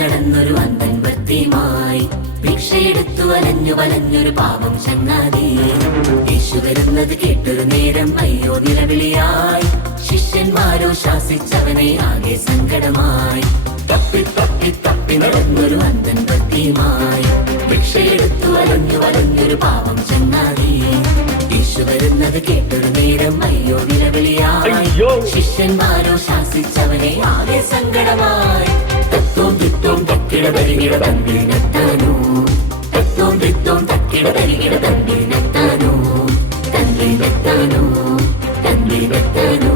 നടന്നൊരു അന്തൻ വൃത്തിയുമായി ഭിക്ഷയെടുത്തു വലഞ്ഞു വലഞ്ഞൊരു പാവം ചങ്ങാതി. യേശു വരുന്നത് കേട്ടൊരു നേരം അയ്യോ നിലവിളിയായി. ശിഷ്യന്മാരോ ശാസിച്ചവനെ ആകെ സങ്കടമായി. തപ്പി തപ്പി തപ്പി നടന്നൊരു അന്തൻ വൃത്തിയുമായി ഭിക്ഷയെടുത്തു വലഞ്ഞു വലഞ്ഞൊരു പാവം ചങ്ങാതി. യേശു വരുന്നത് കേട്ടൊരു നേരം അയ്യോ നിലവിളിയായി. ശിഷ്യന്മാരോ ശാസിച്ചവനെ ആകെ സങ്കടമായി. തത്വം തിത്വം തക്കിട തരികിട തന്നിനെത്താനോ, തത്വം തിത്വം തക്കിട തരികിട തന്നിനെത്താനോ, തന്നിനെത്താനോ, തന്നിനെത്താനോ.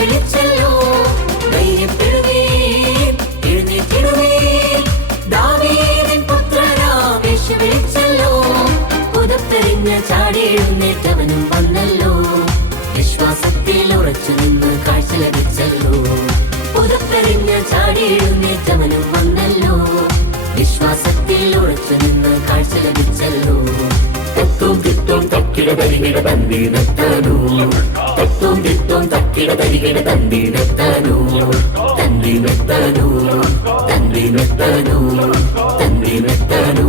വിളിച്ചല്ലോ ധൈര്യപ്പെടുവീൻ, എഴുന്നേറ്റിടുവീൻ, ദാവീദിൻ പുത്രനാം യേശു വിളിച്ചല്ലോ. പുതത്തെറിഞ്ഞ് ചാടി എഴുന്നേറ്റവനും വന്നല്ലോ. വിശ്വാസത്തിൽ ഉറച്ചു നിന്ന് കാഴ്ച ലഭിച്ചല്ലോ. പുതത്തെറിഞ്ഞ് ചാടി എഴുന്നേറ്റവനും വന്നല്ലോ. വിശ്വാസത്തിൽ ഉറച്ചു നിന്ന് കാഴ്ച ലഭിച്ചല്ലോ. തത്വം തിത്വം തക്കിട തരികിട തന്നിനെത്താനോ, തത്വം തിത്വം തക്കിട തരികിട തന്നിനെത്താനോ, തന്നിനെത്താനോ, തന്നിനെത്താനോ, തന്നിനെത്താനോ.